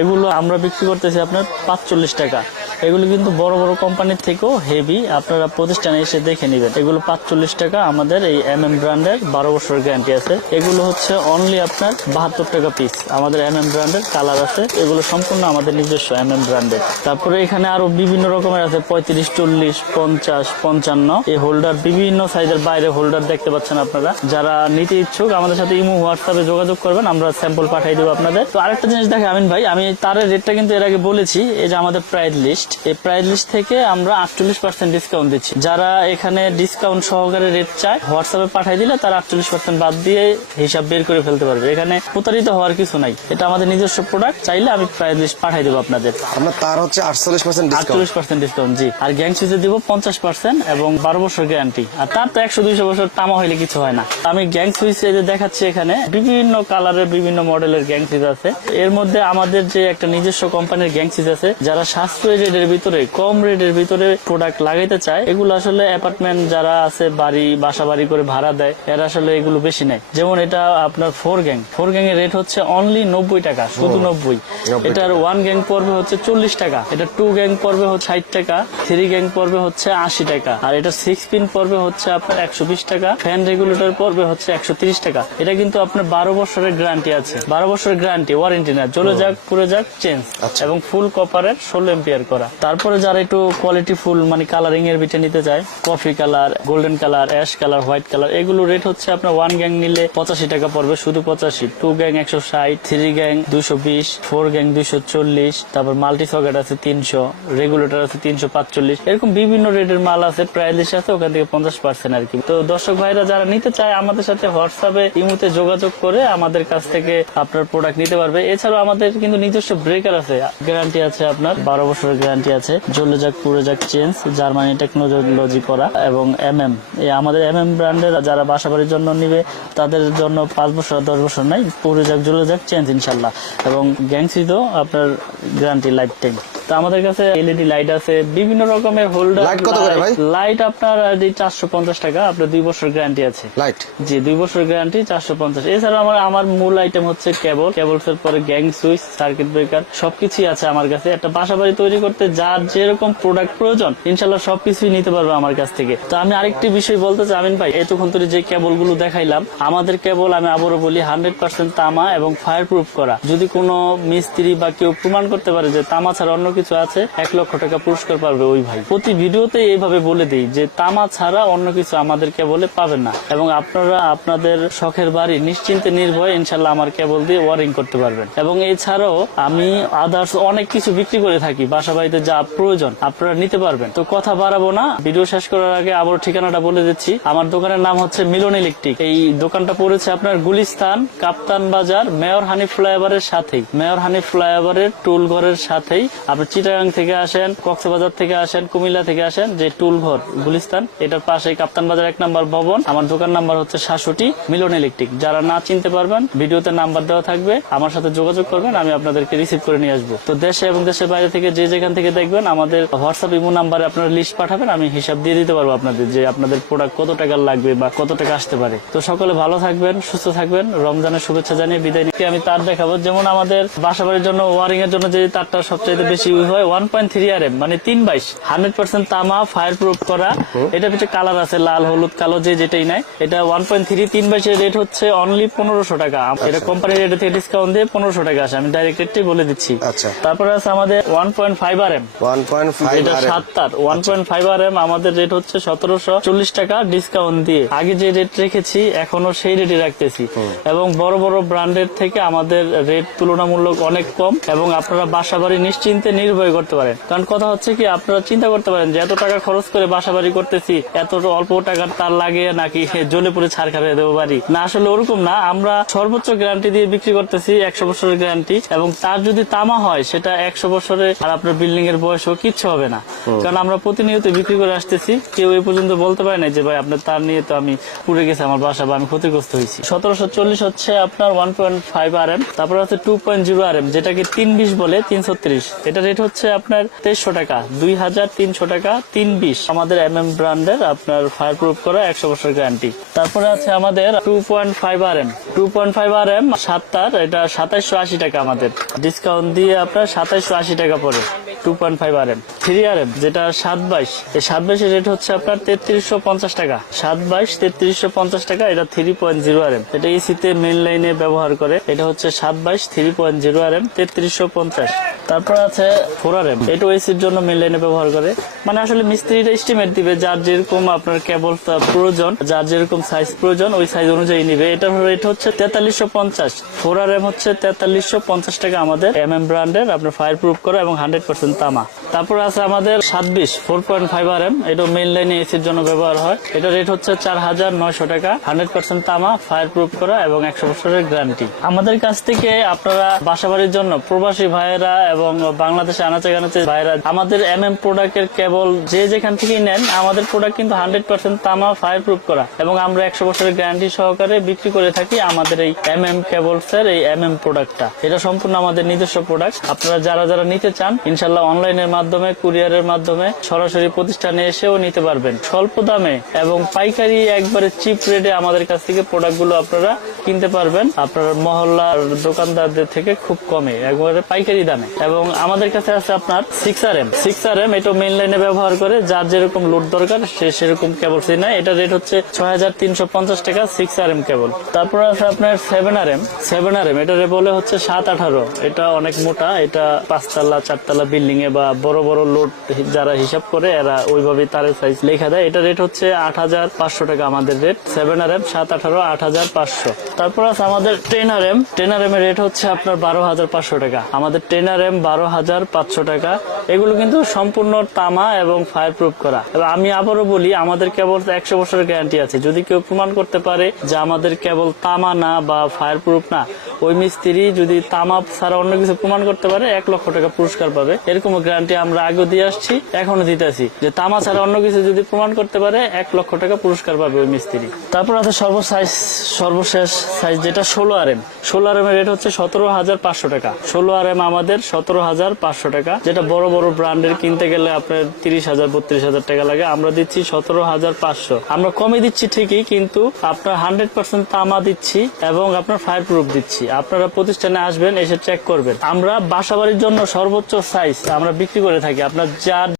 এগুলো আমরা বিক্রি করতেছি আপনার পাঁচচল্লিশ টাকা। এগুলো কিন্তু বড় বড় কোম্পানির থেকেও হেভি আপনারা প্রতিষ্ঠানে এসে দেখে নেবেন। এগুলো পাঁচচল্লিশ টাকা আমাদের এই এম এম ব্র্যান্ডের বারো বছর গ্যারান্টি আছে। এগুলো হচ্ছে অনলি আপনার বাহাত্তর টাকা পিস আমাদের এম এম ব্র্যান্ডের কালার আছে। এগুলো সম্পূর্ণ আমাদের নিজস্ব এম এম ব্র্যান্ডের তারপরে এখানে আরও বিভিন্ন রকমের আছে। পঁয়ত্রিশ, চল্লিশ, পঞ্চাশ, পঞ্চান্ন। এই হোল্ডার বিভিন্ন সাইজের বাইরে হোল্ডার দেখতে পাচ্ছেন আপনারা। যারা নিতে ইচ্ছুক, আমাদের সাথে ইমো হোয়াটসঅ্যাপে যোগাযোগ করবেন। আমরা স্যাম্পল পাঠিয়ে দেবো আপনাদের। তো আরেকটা জিনিস দেখে আমিন ভাই, আমি তার রেটটা কিন্তু এর আগে বলেছি। এই যে আমাদের প্রাইস লিস্ট এই প্রাইস লিস্ট থেকে আমরা আটচল্লিশ পার্সেন্ট ডিসকাউন্ট দিচ্ছি। যারা এখানে ডিসকাউন্ট সহকারে রেট চায় হোয়াটসঅ্যাপে পাঠিয়ে দিলে তারা আটচল্লিশ পার্সেন্ট বাদ দিয়ে হিসাব বের করে ফেলতে পারবে। এখানে প্রতারিত হওয়ার কিছু নাই। এটা আমাদের নিজস্ব প্রোডাক্ট চাইলে আমি প্রাইস লিস্ট পাঠিয়ে দেবো আপনাদের। আমরা তার হচ্ছে আটচল্লিশ পার্সেন্ট আটচল্লিশ পার্সেন্ট ডিসকাউন্ট জি। আর গ্যাং সুইচে দিব পঞ্চাশ পার্সেন্ট এবং বারো বছর গ্যারান্টি আর তার তো একশো দুইশো বছর তামা হইলে কিছু হয় না। আমি গ্যাং সুইচ যে দেখাচ্ছি এখানে বিভিন্ন কালারের বিভিন্ন মডেলের গ্যাং সুইচ আছে। এর মধ্যে আমাদের যে একটা নিজস্ব কোম্পানির গ্যাং সুইচ আছে যারা সাশ্রয়ী রেটের ভিতরে কম রেটের ভিতরে প্রোডাক্ট লাগাইতে চায় এগুলো আসলে অ্যাপার্টমেন্ট যারা আছে বাড়ি বাসা বাড়ি করে ভাড়া দেয় এরা আসলে এগুলো বেশি নেয়। যেমন এটা আপনার ফোর গ্যাং ফোর গ্যাং এর রেট হচ্ছে অনলি নব্বই টাকা শুধু নব্বই। এটার ওয়ান গ্যাং পড়বে হচ্ছে চল্লিশ টাকা এটা টু গ্যাং পড়বে হচ্ছে ষাট টাকা থ্রি গ্যাং পড়বে হচ্ছে আশি টাকা আর এটা সিক্স পিন পর্বে হচ্ছে আপনার একশো বিশ টাকা ফ্যান রেগুলেটর পর্বে হচ্ছে একশো তিরিশ টাকা। এটা কিন্তু আপনার বারো বছরের গ্যারান্টি আছে বারো বছরের গ্যারান্টি ওয়ারেন্টি না। জ্বলে যাক পুড়ে যাক চেঞ্জ আচ্ছা। এবং ফুল কপারের ষোলো এম্পিয়ার করা। তারপরে যারা একটু কোয়ালিটি ফুল মানে কালারিং এর বিটে নিতে চায় coffee colour golden colour ash colour white colour এগুলো রেট হচ্ছে আপনার ওয়ান গ্যাং নিলে পঁচাশি টাকা পড়বে, শুধু পঁচাশি। টু গ্যাং একশো ষাট থ্রি গ্যাং দুইশো বিশ ফোর গ্যাং দুইশো চল্লিশ, তারপর মাল্টি সকেট আছে তিনশো রেগুলেটর আছে তিনশো পাঁচচল্লিশ। এরকম বিভিন্ন রেটের মাল আছে প্রায় লিস্ট আছে, ওখান থেকে পঞ্চাশ পার্সেন্ট আর কি। তো দর্শক ভাইরা যারা নিতে চায়, আমাদের সাথে হোয়াটসঅ্যাপে ইমুতে যোগাযোগ করে আমাদের কাছ থেকে আপনার প্রোডাক্ট নিতে পারবে। এছাড়াও আমাদের কিন্তু নিজস্ব ব্রেকার আছে গ্যারান্টি আছে আপনার, বারো বছরের গ্যারান্টি আছে। জ্বলে যাক পুড়ে যাক চেঞ্জ জার্মানি টেকনোলজি করা এবং এম এম আমাদের এম এম ব্র্যান্ডের যারা বাসাবাড়ির জন্য নিবে, তাদের জন্য পাঁচ বছর, দশ বছর নাই পুড়ে যাক জ্বলে যাক চেঞ্জ ইনশাল্লাহ। এবং গ্যাংসিতেও আপনার গ্যারান্টি লাইফ টাইম তো আমাদের কাছে এলইডি লাইট আছে বিভিন্ন রকমের হোল্ডার Light কত করে ভাই? লাইট আপনার চারশো পঞ্চাশ টাকা আপনার দুই বছর গ্যারান্টি আছে। লাইট জি দুই বছর গ্যারান্টি চারশো পঞ্চাশ। এছাড়া আমার আমার মূল আইটেম হচ্ছে কেবল পরে গ্যাং সুইচ সার্কিট ব্রেকার সবকিছুই আছে আমার কাছে। একটা বাসা বাড়ি তৈরি করতে যার যেরকম প্রোডাক্ট প্রয়োজন ইনশাল্লাহ সবকিছুই নিতে পারবে আমার কাছ থেকে। তো আমি আরেকটি বিষয় বলতে চাই আমিন ভাই এতক্ষণ ধরে যে কেবলগুলো দেখাইলাম আমাদের কেবল আমি আবারও বলি হান্ড্রেড পার্সেন্ট তামা এবং ফায়ার প্রুফ করা। যদি কোনো মিস্ত্রি বা কেউ প্রমাণ করতে পারে যে তামা ছাড়া অন্য কিছু আছে? এক লক্ষ টাকা পুরস্কার পাবে ওই ভাই। প্রতি ভিডিওতে এইভাবে বলে দিই যে, তামা ছাড়া অন্য কিছু আমাদের কেবলে পাবেন না। এবং আপনারা আপনাদের শখের বাড়ি নিশ্চিন্তে নির্ভয়ে ইনশাল্লাহ আমার কেবল দিয়ে ওয়ারিং করতে পারবেন। এবং এছাড়াও আমি আদার্স অনেক কিছু বিক্রি করে থাকি। বাসা বাড়িতে যা প্রয়োজন আপনারা নিতে পারবেন। তো কথা বাড়াবো না। ভিডিও শেষ করার আগে আবার ঠিকানাটা বলে দিচ্ছি। আমার দোকানের নাম হচ্ছে মিলন ইলেকট্রিক। এই দোকানটা পড়েছে আপনার গুলিস্তান, কাপ্তান বাজার, মেয়র হানি ফ্লাইওভারের সাথেই। মেয়র হানি ফ্লাইওভারের টুল ঘরের সাথেই আপনি চিটাগাং থেকে আসেন, কক্সবাজার থেকে আসেন, কুমিল্লা থেকে আসেন, যে টুল ঘর গুলিস্তান, এটার পাশেই কাপ্তান বাজার এক নম্বর ভবন, আমার দোকান নাম্বার হচ্ছে সাতষট্টি মিলন ইলেকট্রিক। যারা না চিনতে পারবেন, ভিডিওতে নাম্বার দেওয়া থাকবে, আমার সাথে যোগাযোগ করবেন, আমি আপনাদেরকে রিসিভ করে নিয়ে আসব। তো দেশে এবং দেশের বাইরে থেকে যে যেখান থেকে দেখবেন, আমাদের হোয়াটসঅ্যাপ ইমো নাম্বারে আপনারা লিস্ট পাঠাবেন, আমি হিসাব দিয়ে দিতে পারব আপনাদের যে আপনাদের প্রোডাক্ট কত টাকার লাগবে বা কত টাকা আসতে পারে। তো সকলে ভালো থাকবেন, সুস্থ থাকবেন, রমজানের শুভেচ্ছা জানিয়ে বিদায় নিয়ে আমি তার দেখাবো, যেমন আমাদের বাসাবাড়ির জন্য ওয়ারিং এর জন্য যে তারটা সবচেয়ে বেশি হয়? One point three R M মানে তিন বাইশ। হান্ড্রেড পার্সেন্ট তামা ফায়ার প্রুফ করা এটা পিছিয়ে কালার আছে লাল হলুদ কালো যে যেটাই নাই। এটা ওয়ান পয়েন্ট থ্রি তিন বাইশের রেট হচ্ছে অনলি পনেরোশো টাকা। এটা কোম্পানির রেট থেকে ডিসকাউন্ট দিয়ে পনেরোশো টাকা আসে। আমি ডাইরেক্ট রেটটাই বলে দিচ্ছি। আচ্ছা। তারপরে আছে আমাদের one point five R M one point five এটা সাত তার। One point five R M আমাদের রেট হচ্ছে সতেরোশো চল্লিশ টাকা ডিসকাউন্ট দিয়ে। আগে যে রেট রেখেছি এখনও সেই রেটে রাখতেছি। এবং বড় বড় ব্র্যান্ডের থেকে আমাদের রেট তুলনামূলক অনেক কম। এবং আপনারা বাসা বাড়ি নিশ্চিন্তে নির্ভয় করতে পারেন কারণ কথা হচ্ছে কি আপনারা চিন্তা করতে পারেন যে এত টাকা খরচ করে বাসা বাড়ি করতেছি এত অল্প টাকার তার লাগে নাকি জ্বলে পুড়ে ছাড় খাবে দেবো বাড়ি? না আসলে ওরকম না। আমরা সর্বোচ্চ গ্যারান্টি দিয়ে বিক্রি করতেছি একশো বছরের গ্যারান্টি এবং তার যদি তামা হয় সেটা একশো বছরে আর আপনার বিল্ডিং এর বয়সও কিচ্ছু হবে না। কারণ আমরা প্রতিনিয়ত বিক্রি করে আসতেছি কেউ এই পর্যন্ত বলতে পারে না যে ভাই আপনার তার নিয়ে তো আমি পুড়ে গেছে আমার বাসা বা আমি ক্ষতিগ্রস্ত হয়েছি। সতেরোশো চল্লিশ হচ্ছে আপনার one point five R M তারপর হচ্ছে two point zero R M যেটাকে তিন বিশ বলে তিন ছত্রিশ এটা রেট হচ্ছে আপনার তেইশশো টাকা, দুই হাজার তিনশো টাকা তিন বিশ আমাদের এম এম ব্র্যান্ডের আপনার ফায়ার প্রুফ করা একশো বছর গ্যারান্টি তারপরে আছে আমাদের two point five R M two point five R M সাত তার, এটা সাতাইশশো আশি টাকা আমাদের। ডিসকাউন্ট দিয়ে আপনার সাতাইশশো আশি টাকা পড়ে। Two point five R M three R M যেটা সাত বাইশ। এই সাত বাইশের রেট হচ্ছে আপনার তেত্রিশশো পঞ্চাশ টাকা। সাত বাইশ, তেত্রিশশো পঞ্চাশ টাকা, এটা three point zero R M এটা এসিতে মেন লাইনে ব্যবহার করে, এটা হচ্ছে সাত বাইশ three point zero R M তেত্রিশশো পঞ্চাশ। তারপর আছে ফোর আর এম এটা এসির জন্য মেন লাইনে ব্যবহার করে। মানে আসলে মিস্ত্রিটা এস্টিমেট দিবে যার যেরকম আপনার কেবল প্রয়োজন, যার যেরকম সাইজ প্রয়োজন, ওই সাইজ অনুযায়ী নিবে। এটার রেট হচ্ছে তেতাল্লিশশো পঞ্চাশ। ফোর আর এম হচ্ছে তেতাল্লিশশো পঞ্চাশ টাকা আমাদের এম এম ব্র্যান্ডের আপনার ফায়ার প্রুফ করা এবং হান্ড্রেড পার্সেন্ট তামা। তারপর আছে আমাদের সাতবিশ four point five R M এটা মেন লাইনে এসির জন্য ব্যবহার হয়। এটা রেট হচ্ছে চার হাজার নয়শো টাকা। হান্ড্রেড পার্সেন্ট তামা ফায়ার প্রুফ করা এবং একশো বছরের গ্যারান্টি আমাদের কাছ থেকে আপনারা বাসাবাড়ির জন্য প্রবাসী ভাইয়েরা এবং বাংলাদেশে আনাচে কানাচে ভাইয়েরা, আমাদের এম এম প্রোডাক্টের কেবল যে যেখান থেকেই নেন, আমাদের প্রোডাক্ট কিন্তু হান্ড্রেড পার্সেন্ট তামা ফায়ার প্রুফ করা এবং আমরা একশো বছরের গ্যারান্টি সহকারে বিক্রি করে থাকি আমাদের এই এম এম কেবলস এর এই এম এম প্রোডাক্টটা এটা সম্পূর্ণ আমাদের নিজস্ব প্রোডাক্ট আপনারা যারা যারা নিতে চান, ইনশাল্লাহ অনলাইনের মাধ্যমে, কুরিয়ারের মাধ্যমে সরাসরি প্রতিষ্ঠানে এসেও নিতে পারবেন। স্বল্প দামে এবং পাইকারি একবারে চিপ রেটে আমাদের কাছ থেকে প্রোডাক্টগুলো আপনারা কিনতে পারবেন। আপনার মহল্লার দোকানদারদের থেকে খুব কমে, একবারে পাইকারি দামে। এবং আমাদের কাছে আছে আপনার six R M six R M এটা মেন লাইনে ব্যবহার করে যার যেরকম লোড দরকার, সে সেরকম কেবল সে নেয়। এটা রেট হচ্ছে ছয় হাজার তিনশো পঞ্চাশ টাকা সিক্স আর এম কেবল তারপর আছে আপনার seven R M seven R M এটা বলে হচ্ছে সাত আঠারো। এটা অনেক মোটা, এটা পাঁচতলা, চারতলা বিল্ডিং এ বা বড় বড় লোড যারা হিসাব করে, এরা ওইভাবে তারের সাইজ লেখা দেয়। এটা রেট হচ্ছে আট হাজার পাঁচশো টাকা আমাদের রেট সেভেন আর এম সাত আঠারো, আট হাজার পাঁচশো। তারপর আছে আমাদের ten R M ten R M এর রেট হচ্ছে আপনার বারো হাজার পাঁচশো টাকা। আমাদের টেন আর এম বারো হাজার পাঁচশো টাকা। এগুলো কিন্তু সম্পূর্ণ তামা এবং ফায়ার প্রুফ করা। এবার আমি আবারও বলি, আমাদের কেবল একশো বছরের গ্যারান্টি আছে। যদি কেউ প্রমাণ করতে পারে যে আমাদের কেবল তামা না বা ফায়ার প্রুফ না ওই মিস্ত্রি যদি তামা ছাড়া অন্য কিছু প্রমাণ করতে পারে, এক লক্ষ টাকা পুরস্কার পাবে। এরকম গ্যারান্টি আমরা আগেও দিয়ে আসছি এখনও দিতেছি। যে তামা ছাড়া অন্য কিছু যদি প্রমাণ করতে পারে, এক লক্ষ টাকা পুরস্কার পাবে ওই মিস্ত্রি। তারপর আছে সর্বসাইজ, সর্বশেষ সাইজ যেটা ষোলো আর এম। ষোলো আর এম এর রেট হচ্ছে সতেরো হাজার পাঁচশো টাকা। ষোলো আর এম আমাদের সতেরো হাজার পাঁচশো টাকা। যেটা বড় বড় ব্র্যান্ডের কিনতে গেলে আপনার তিরিশ হাজার, বত্রিশ হাজার টাকা লাগে। আমরা দিচ্ছি সতেরো হাজার পাঁচশো। আমরা কমে দিচ্ছি ঠিকই, কিন্তু আপনার হান্ড্রেড পার্সেন্ট তামা দিচ্ছি এবং আপনার ফায়ার প্রুফ দিচ্ছি। আপনারা প্রতিষ্ঠানে আসবেন, এসে চেক করবেন। আমরা বাসাবাড়ির জন্য সর্বোচ্চ সাইজ আমরা বিক্রি করে থাকি। আপনার যার